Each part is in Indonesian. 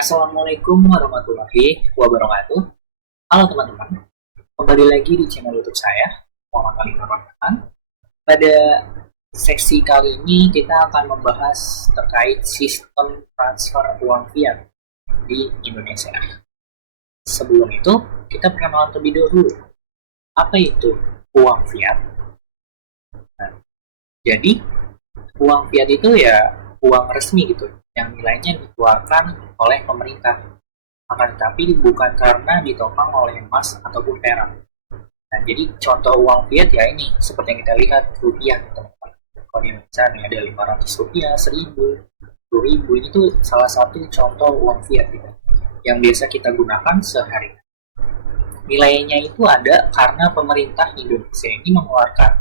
Assalamualaikum warahmatullahi wabarakatuh. Halo teman-teman, kembali lagi di channel YouTube saya, Muhammad Ali Nurrahman. Pada seksi kali ini kita akan membahas terkait sistem transfer uang fiat di Indonesia. Sebelum itu, kita perkenalan terlebih dahulu. Apa itu uang fiat? Nah, jadi uang fiat itu ya uang resmi gitu, yang nilainya dikeluarkan oleh pemerintah. Akan tetapi bukan karena ditopang oleh emas ataupun perak. Nah, jadi contoh uang fiat ya ini, seperti yang kita lihat, rupiah, teman-teman. Kalau di Indonesia nih ada 500 rupiah, 1000, 10.000, ini tuh salah satu contoh uang fiat gitu, yang biasa kita gunakan sehari. Nilainya itu ada karena pemerintah Indonesia ini mengeluarkan,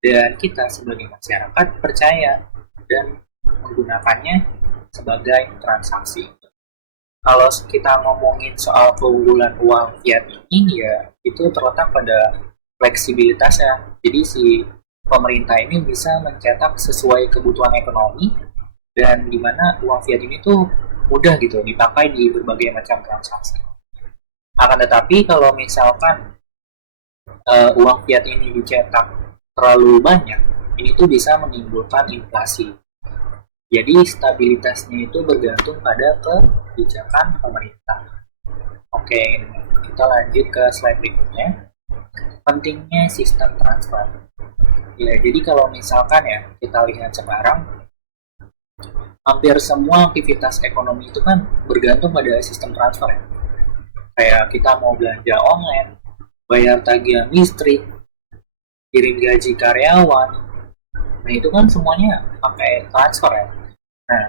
dan kita sebagai masyarakat percaya dan menggunakannya sebagai transaksi. Kalau kita ngomongin soal keunggulan uang fiat ini ya itu terletak pada fleksibilitasnya. Jadi si pemerintah ini bisa mencetak sesuai kebutuhan ekonomi dan di mana uang fiat ini tuh mudah gitu dipakai di berbagai macam transaksi. Akan tetapi kalau misalkan uang fiat ini dicetak terlalu banyak, ini tuh bisa menimbulkan inflasi. Jadi stabilitasnya itu bergantung pada kebijakan pemerintah. Oke, kita lanjut ke slide berikutnya. Pentingnya sistem transfer. Ya, jadi kalau misalkan ya kita lihat sekarang, hampir semua aktivitas ekonomi itu kan bergantung pada sistem transfer ya. Kayak kita mau belanja online, bayar tagihan listrik, kirim gaji karyawan. Nah, itu kan semuanya pakai transfer ya. Nah,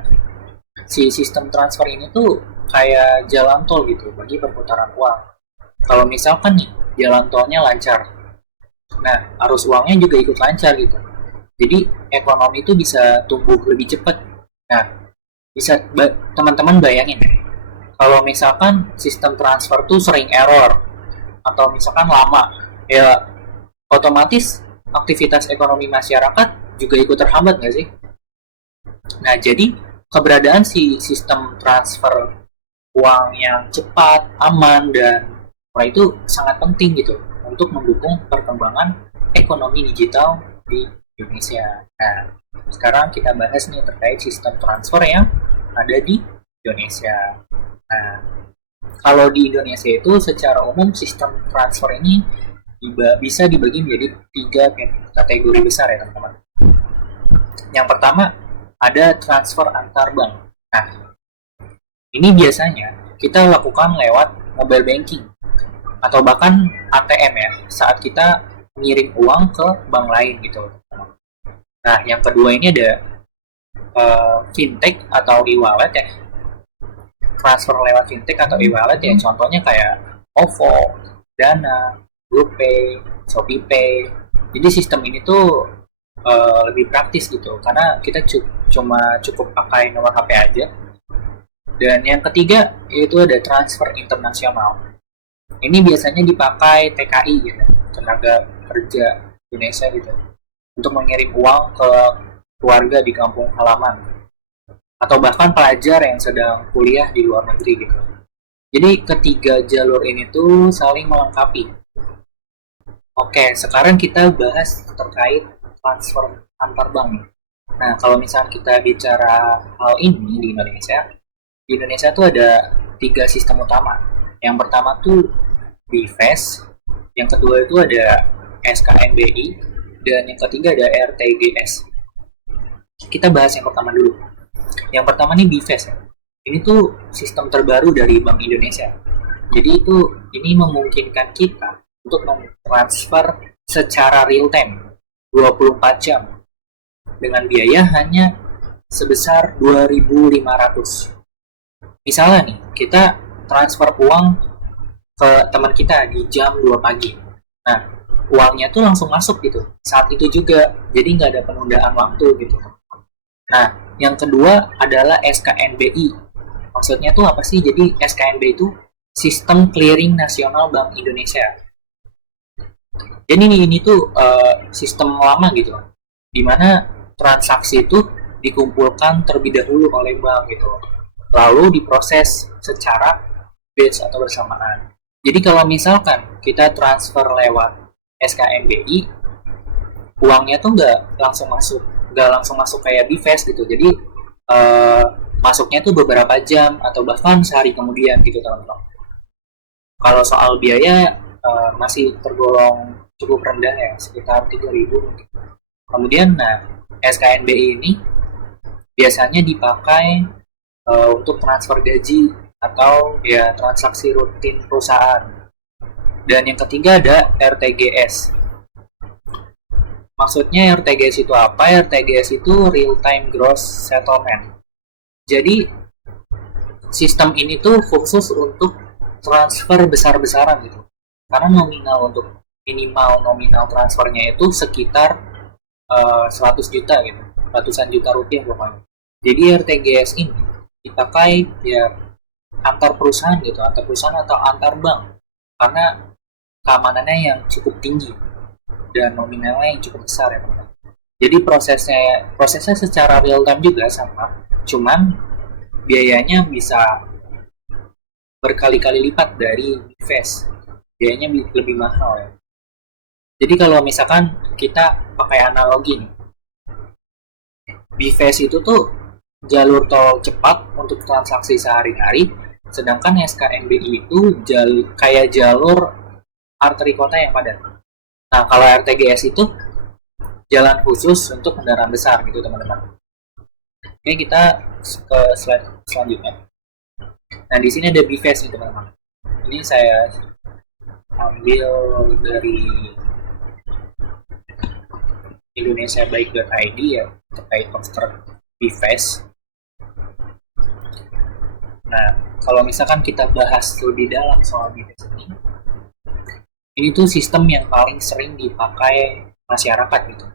si sistem transfer ini tuh kayak jalan tol gitu bagi perputaran uang. Kalau misalkan nih jalan tolnya lancar, nah arus uangnya juga ikut lancar gitu. Jadi ekonomi itu bisa tumbuh lebih cepat. Nah, bisa teman-teman bayangin kalau misalkan sistem transfer tuh sering error atau misalkan lama, ya otomatis aktivitas ekonomi masyarakat juga ikut terhambat nggak sih? Nah, jadi keberadaan si sistem transfer uang yang cepat, aman, dan itu sangat penting gitu untuk mendukung perkembangan ekonomi digital di Indonesia. Nah, sekarang kita bahas nih terkait sistem transfer yang ada di Indonesia. Nah, kalau di Indonesia itu secara umum sistem transfer ini bisa dibagi menjadi 3 kategori besar ya teman-teman. Yang pertama ada transfer antar bank. Nah, ini biasanya kita lakukan lewat mobile banking atau bahkan ATM ya saat kita mengirim uang ke bank lain gitu. Nah, yang kedua ini ada fintech atau e-wallet ya. Transfer lewat fintech atau e-wallet ya, contohnya kayak OVO, Dana, GoPay, ShopeePay. Jadi sistem ini tuh lebih praktis gitu karena kita cuma cukup pakai nomor HP aja. Dan yang ketiga yaitu ada transfer internasional. Ini biasanya dipakai TKI gitu, tenaga kerja Indonesia gitu, untuk mengirim uang ke keluarga di kampung halaman atau bahkan pelajar yang sedang kuliah di luar negeri gitu. Jadi ketiga jalur ini tuh saling melengkapi. Oke, sekarang kita bahas terkait transfer antar bank nih. Nah, kalau misalnya kita bicara hal ini di Indonesia tuh ada 3 sistem utama. Yang pertama tuh BIFES, yang kedua itu ada SKNBI, dan yang ketiga ada RTGS. Kita bahas yang pertama dulu. Yang pertama nih BIFES ya. Ini tuh sistem terbaru dari Bank Indonesia. Jadi ini memungkinkan kita untuk mentransfer secara real time 24 jam dengan biaya hanya sebesar 2.500. Misalnya nih, kita transfer uang ke teman kita di jam 2 pagi. Nah, uangnya tuh langsung masuk gitu saat itu juga, jadi nggak ada penundaan waktu gitu. Nah, yang kedua adalah SKNBI. Maksudnya tuh apa sih? Jadi SKNBI itu Sistem Clearing Nasional Bank Indonesia. Jadi ini tuh sistem lama gitu, dimana transaksi itu dikumpulkan terlebih dahulu oleh bank gitu, lalu diproses secara batch atau bersamaan. Jadi kalau misalkan kita transfer lewat SKMBI, uangnya tuh nggak langsung masuk kayak BVAS gitu. Jadi masuknya tuh beberapa jam atau bahkan sehari kemudian gitu teman-teman. Kalau soal biaya masih tergolong cukup rendah ya, sekitar 3.000 mungkin. Kemudian SKNBI ini biasanya dipakai untuk transfer gaji atau ya transaksi rutin perusahaan. Dan yang ketiga ada RTGS. Maksudnya RTGS itu apa? RTGS itu Real Time Gross Settlement. Jadi sistem ini tuh khusus untuk transfer besar-besaran gitu. Karena minimal nominal transfernya itu sekitar 100 juta gitu, ratusan juta rupiah pokoknya. Jadi RTGS ini dipakai ya antar perusahaan gitu, antar perusahaan atau antar bank, karena keamanannya yang cukup tinggi dan nominalnya yang cukup besar ya teman-teman. Jadi prosesnya secara real time juga sama, cuman biayanya bisa berkali-kali lipat dari BVAS, biayanya lebih mahal ya. Jadi kalau misalkan kita pakai analogi nih, BVAS itu tuh jalur tol cepat untuk transaksi sehari-hari, sedangkan SKMBI itu kayak jalur arteri kota yang padat. Nah kalau RTGS itu jalan khusus untuk kendaraan besar gitu teman-teman. Oke, kita ke slide selanjutnya. Nah di sini ada BVAS nih teman-teman. Ini saya ambil dari indonesiabaik.id ya, terkait poster BVAS. Nah, kalau misalkan kita bahas lebih dalam soal BVAS ini tuh sistem yang paling sering dipakai masyarakat gitu.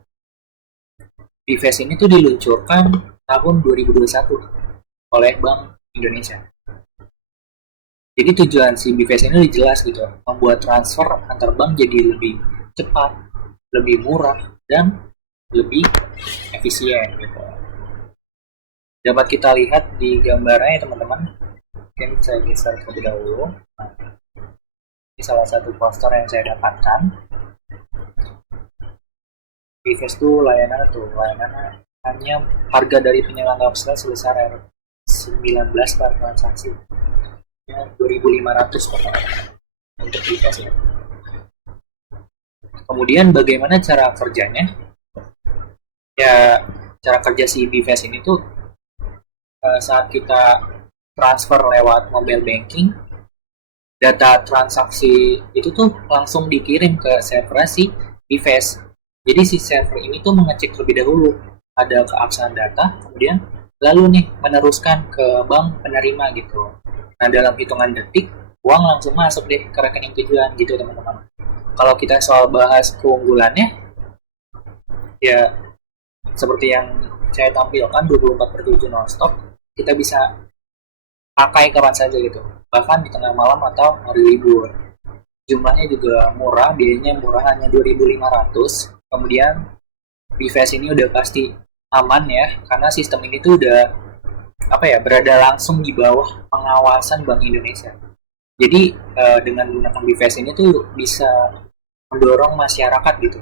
BVAS ini tuh diluncurkan tahun 2021 oleh Bank Indonesia. Jadi tujuan si BVAS ini jelas gitu, membuat transfer antar bank jadi lebih cepat, lebih murah, dan lebih efisien gitu. Dapat kita lihat di gambarnya teman-teman. Mungkin saya geser terlebih dahulu. Nah, ini salah satu poster yang saya dapatkan. BVAS itu layanannya hanya harga dari penyelenggara sebesar 19 per transaksi. Ya, 2.500 untuk BVAS ya. Kemudian bagaimana cara kerjanya? Ya, cara kerja si BVAS ini tuh saat kita transfer lewat mobile banking, data transaksi itu tuh langsung dikirim ke server si BVAS. Jadi si server ini tuh mengecek terlebih dahulu ada keabsahan data, kemudian lalu nih meneruskan ke bank penerima gitu. Nah dalam hitungan detik uang langsung masuk deh ke rekening tujuan gitu teman-teman. Kalau kita soal bahas keunggulannya, ya seperti yang saya tampilkan 24/7 non-stop, kita bisa pakai kapan saja gitu, bahkan di tengah malam atau hari libur. Jumlahnya juga murah, biayanya murah, hanya 2.500. Kemudian BVAS ini udah pasti aman ya, karena sistem ini tuh udah berada langsung di bawah pengawasan Bank Indonesia. Jadi dengan menggunakan BVAS ini tuh bisa mendorong masyarakat gitu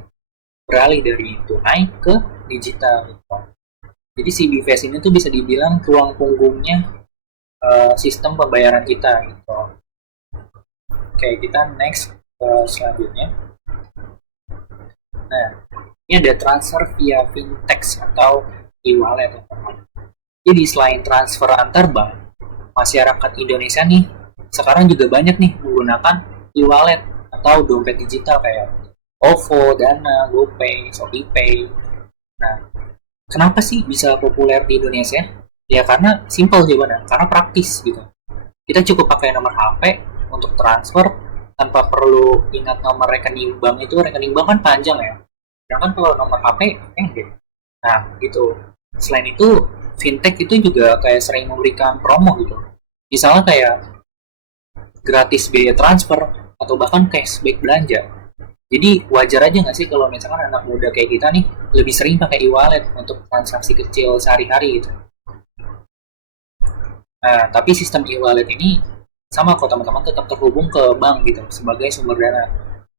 beralih dari tunai ke digital gitu. Jadi si BVAS ini tuh bisa dibilang tulang punggungnya sistem pembayaran kita gitu. Oke, kita next ke selanjutnya. Nah, ini ada transfer via fintech atau e-wallet. Jadi selain transfer antar bank, masyarakat Indonesia nih sekarang juga banyak nih menggunakan e-wallet atau dompet digital kayak OVO, Dana, GoPay, ShopeePay. Nah, kenapa sih bisa populer di Indonesia? Ya karena simple jawabannya, karena praktis gitu. Kita cukup pakai nomor HP untuk transfer tanpa perlu ingat nomor rekening bank itu. Rekening bank kan panjang ya, sedangkan kalau nomor HP pendek. Nah gitu. Selain itu fintech itu juga kayak sering memberikan promo gitu, misalnya kayak gratis biaya transfer atau bahkan cashback belanja. Jadi wajar aja nggak sih kalau misalkan anak muda kayak kita nih lebih sering pakai e-wallet untuk transaksi kecil sehari-hari gitu. Nah, tapi sistem e-wallet ini sama kok teman-teman, tetap terhubung ke bank gitu sebagai sumber dana.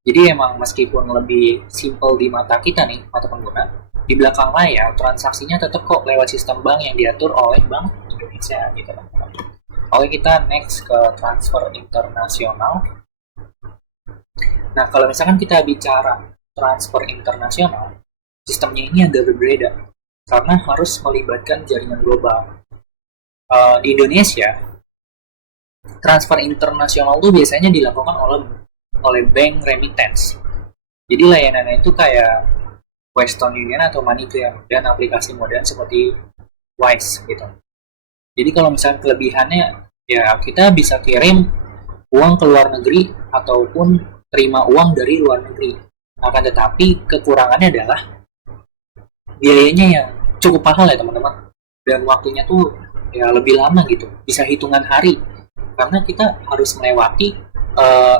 Jadi emang meskipun lebih simple di mata kita nih, mata pengguna, di belakang layar transaksinya tetap kok lewat sistem bank yang diatur oleh Bank Indonesia gitu teman-teman. Oke, kita next ke transfer internasional. Nah, kalau misalkan kita bicara transfer internasional, sistemnya ini agak berbeda karena harus melibatkan jaringan global. Di Indonesia, transfer internasional itu biasanya dilakukan oleh bank remittance. Jadi layanannya itu kayak Western Union atau MoneyGram dan aplikasi modern seperti Wise gitu. Jadi kalau misalnya kelebihannya, ya kita bisa kirim uang ke luar negeri ataupun terima uang dari luar negeri. Akan tetapi kekurangannya adalah biayanya yang cukup mahal ya teman-teman, dan waktunya tuh ya lebih lama gitu, bisa hitungan hari karena kita harus melewati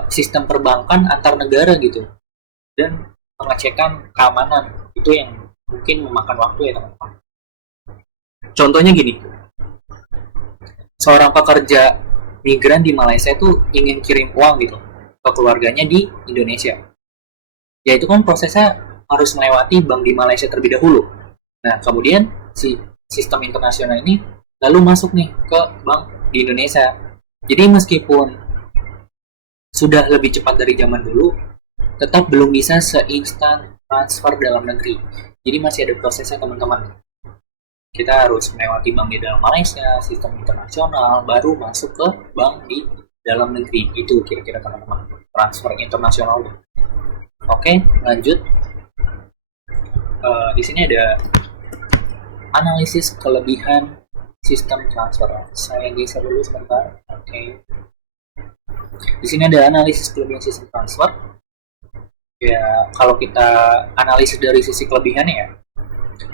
sistem perbankan antar negara gitu, dan pengecekan keamanan itu yang mungkin memakan waktu ya teman-teman. Contohnya gini, seorang pekerja migran di Malaysia itu ingin kirim uang gitu ke keluarganya di Indonesia. Ya itu kan prosesnya harus melewati bank di Malaysia terlebih dahulu. Nah, kemudian si sistem internasional ini lalu masuk nih ke bank di Indonesia. Jadi meskipun sudah lebih cepat dari zaman dulu, tetap belum bisa seinstan transfer dalam negeri. Jadi masih ada prosesnya teman-teman. Kita harus melewati bank di dalam Malaysia, sistem internasional, baru masuk ke bank di dalam negeri. Itu kira-kira teman-teman, transfer internasional. Oke, lanjut. Di sini ada analisis kelebihan sistem transfer. Saya geser dulu sebentar. Oke. Di sini ada analisis kelebihan sistem transfer. Ya, kalau kita analisis dari sisi kelebihannya ya,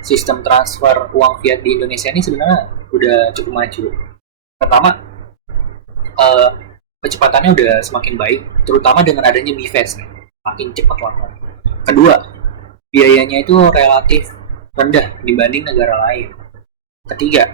sistem transfer uang fiat di Indonesia ini sebenarnya udah cukup maju. Pertama, kecepatannya udah semakin baik, terutama dengan adanya BVAS nih, makin cepat lah. Kedua, biayanya itu relatif rendah dibanding negara lain. Ketiga,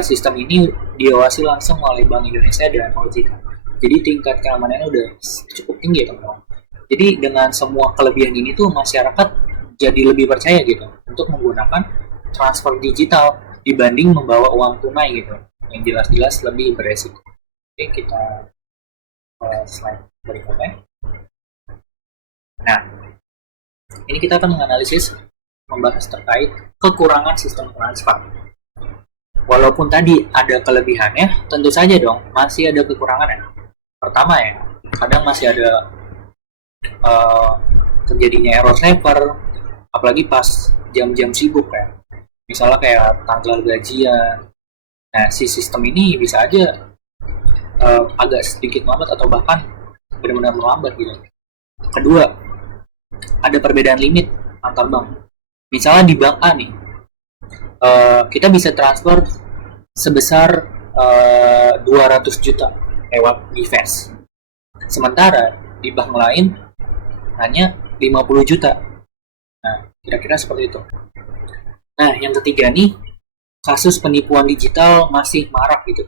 sistem ini diawasi langsung oleh Bank Indonesia dan OJK. Jadi tingkat keamanannya udah cukup tinggi ya teman-teman. Jadi dengan semua kelebihan ini tuh masyarakat jadi lebih percaya gitu untuk menggunakan transfer digital dibanding membawa uang tunai gitu, yang jelas-jelas lebih beresiko. Oke, kita slide berikutnya. Nah, ini kita akan menganalisis, membahas terkait kekurangan sistem transfer. Walaupun tadi ada kelebihannya, tentu saja dong masih ada kekurangannya. Pertama ya, kadang masih ada terjadinya error server, apalagi pas jam-jam sibuk ya, misalnya kayak tanggal gajian. Nah, si sistem ini bisa aja agak sedikit lambat atau bahkan benar-benar melambat gitu. Kedua, ada perbedaan limit antar bank. Misalnya di bank A nih, kita bisa transfer sebesar 200 juta lewat BVAS. Sementara di bank lain hanya 50 juta. Nah, kira-kira seperti itu. Nah, yang ketiga nih, kasus penipuan digital masih marak gitu.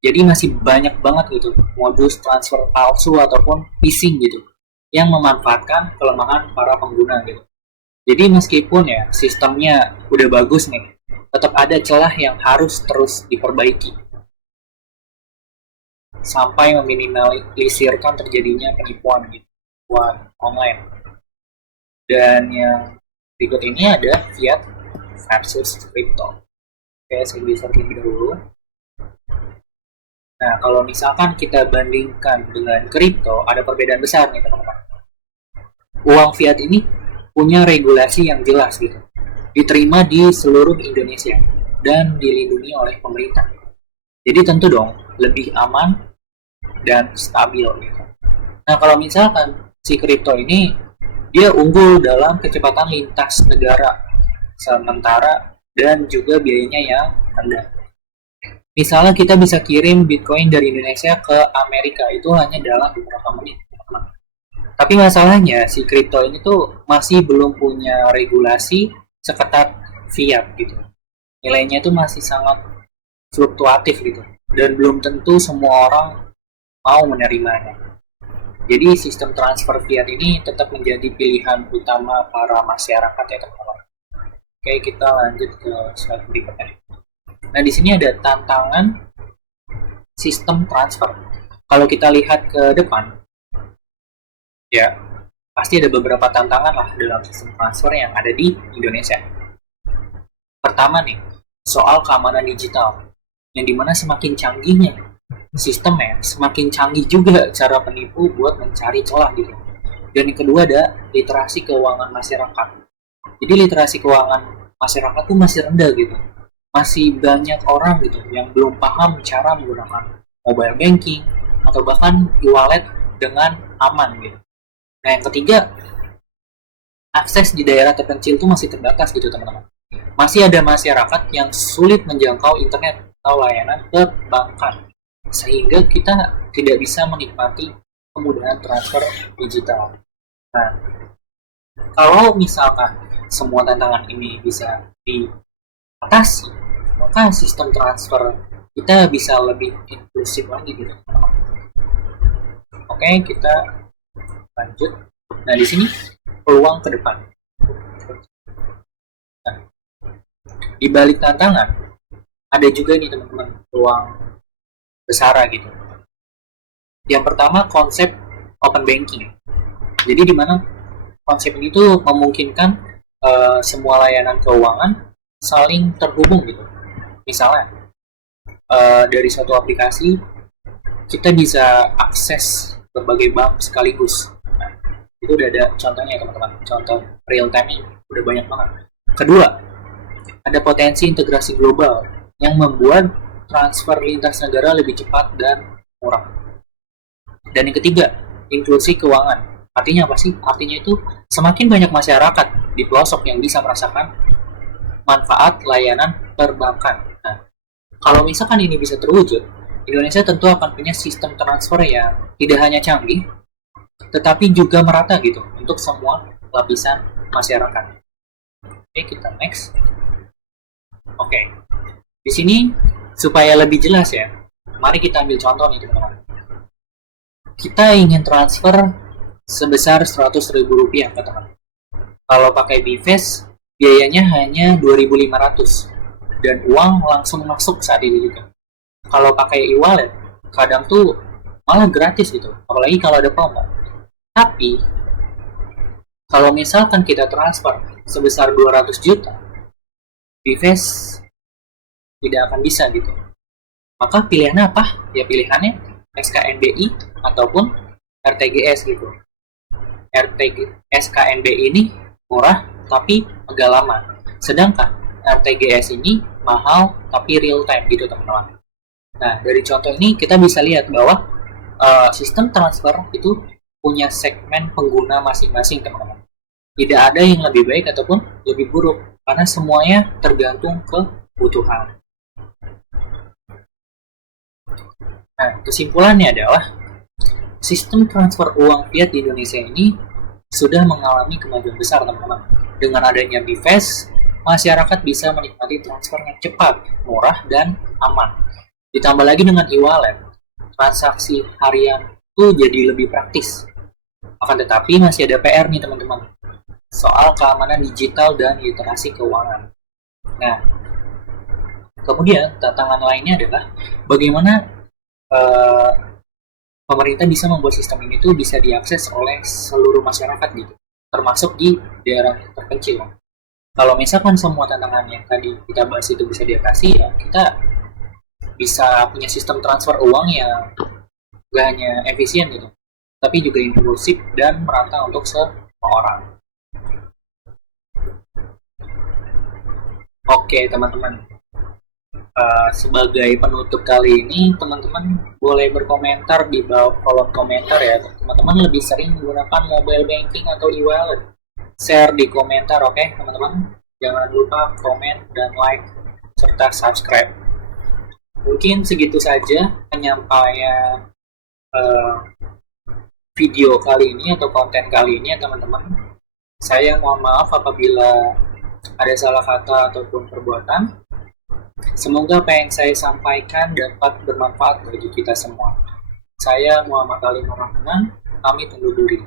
Jadi masih banyak banget gitu modus transfer palsu ataupun phishing gitu yang memanfaatkan kelemahan para pengguna gitu. Jadi meskipun ya sistemnya udah bagus nih, tetap ada celah yang harus terus diperbaiki sampai meminimalisirkan terjadinya penipuan gitu, online. Dan yang berikut ini ada fiat versus crypto. Oke, saya bisa terlebih dahulu. Nah, kalau misalkan kita bandingkan dengan kripto, ada perbedaan besar nih teman-teman. Uang fiat ini punya regulasi yang jelas gitu, diterima di seluruh Indonesia dan dilindungi oleh pemerintah. Jadi tentu dong lebih aman dan stabil gitu. Nah, kalau misalkan si kripto ini dia unggul dalam kecepatan lintas negara sementara dan juga biayanya yang rendah. Misalnya kita bisa kirim Bitcoin dari Indonesia ke Amerika itu hanya dalam beberapa menit. Tapi masalahnya si kripto ini tuh masih belum punya regulasi seketat fiat gitu. Nilainya itu masih sangat fluktuatif gitu, dan belum tentu semua orang mau menerimanya. Jadi sistem transfer fiat ini tetap menjadi pilihan utama para masyarakat ya teman-teman. Oke, kita lanjut ke slide berikutnya. Nah, di sini ada tantangan sistem transfer. Kalau kita lihat ke depan, ya pasti ada beberapa tantangan lah dalam sistem transfer yang ada di Indonesia. Pertama nih, soal keamanan digital, yang dimana semakin canggihnya sistemnya, semakin canggih juga cara penipu buat mencari celah gitu. Dan yang kedua ada literasi keuangan masyarakat. Jadi literasi keuangan masyarakat tuh masih rendah gitu. Masih banyak orang gitu yang belum paham cara menggunakan mobile banking atau bahkan e-wallet dengan aman gitu. Nah, yang ketiga, akses di daerah terpencil itu masih terbatas gitu teman-teman. Masih ada masyarakat yang sulit menjangkau internet atau layanan perbankan, sehingga kita tidak bisa menikmati kemudahan transfer digital. Nah, kalau misalkan semua tantangan ini bisa diatasi, maka sistem transfer kita bisa lebih inklusif lagi gitu. Oke, kita lanjut. Nah, di sini peluang ke depan. Nah, di balik tantangan ada juga nih teman-teman peluang besar gitu. Yang pertama, konsep open banking. Jadi di mana konsep ini tuh memungkinkan semua layanan keuangan saling terhubung gitu. Misalnya dari satu aplikasi kita bisa akses berbagai bank sekaligus. Nah, itu udah ada contohnya teman-teman. Contoh real time ini udah banyak banget. Kedua, ada potensi integrasi global yang membuat transfer lintas negara lebih cepat dan murah. Dan yang ketiga, inklusi keuangan. Artinya apa sih? Artinya itu semakin banyak masyarakat di pelosok yang bisa merasakan manfaat layanan perbankan. Nah, kalau misalkan ini bisa terwujud, Indonesia tentu akan punya sistem transfer yang tidak hanya canggih, tetapi juga merata gitu untuk semua lapisan masyarakat. Oke, kita next. Oke, di sini supaya lebih jelas ya, mari kita ambil contoh nih teman-teman. Kita ingin transfer sebesar Rp100.000 ke teman. Kalau pakai BVAS, biayanya hanya 2.500 dan uang langsung masuk saat itu juga. Kalau pakai e-wallet, kadang tuh malah gratis gitu, apalagi kalau ada promo. Tapi kalau misalkan kita transfer sebesar 200 juta, BVAS tidak akan bisa gitu. Maka pilihannya apa? Ya pilihannya SKNBI ataupun RTGS gitu. SKNBI ini murah tapi agak lama. Sedangkan RTGS ini mahal tapi real time gitu teman-teman. Nah, dari contoh ini kita bisa lihat bahwa sistem transfer itu punya segmen pengguna masing-masing teman-teman. Tidak ada yang lebih baik ataupun lebih buruk karena semuanya tergantung kebutuhan. Nah, kesimpulannya adalah sistem transfer uang fiat di Indonesia ini sudah mengalami kemajuan besar teman-teman. Dengan adanya BVAS, masyarakat bisa menikmati transfer yang cepat, murah, dan aman. Ditambah lagi dengan e-wallet, transaksi harian itu jadi lebih praktis. Akan tetapi masih ada PR nih teman-teman, soal keamanan digital dan literasi keuangan. Nah, kemudian tantangan lainnya adalah bagaimana pemerintah bisa membuat sistem ini tuh bisa diakses oleh seluruh masyarakat gitu, termasuk di daerah terpencil. Kalau misalkan semua tantangan yang tadi kita bahas itu bisa diatasi, ya kita bisa punya sistem transfer uang yang gak hanya efisien gitu, tapi juga inklusif dan merata untuk semua orang. Oke teman-teman, sebagai penutup kali ini teman-teman boleh berkomentar di bawah kolom komentar ya. Teman-teman lebih sering menggunakan mobile banking atau e-wallet? Share di komentar, oke teman-teman. Jangan lupa komen dan like serta subscribe. Mungkin segitu saja penyampaian video kali ini atau konten kali ini ya teman-teman. Saya mohon maaf apabila ada salah kata ataupun perbuatan. Semoga apa yang saya sampaikan dapat bermanfaat bagi kita semua. Saya Muhammad Ali Rahman, pamit undur diri.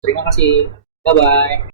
Terima kasih. Bye-bye.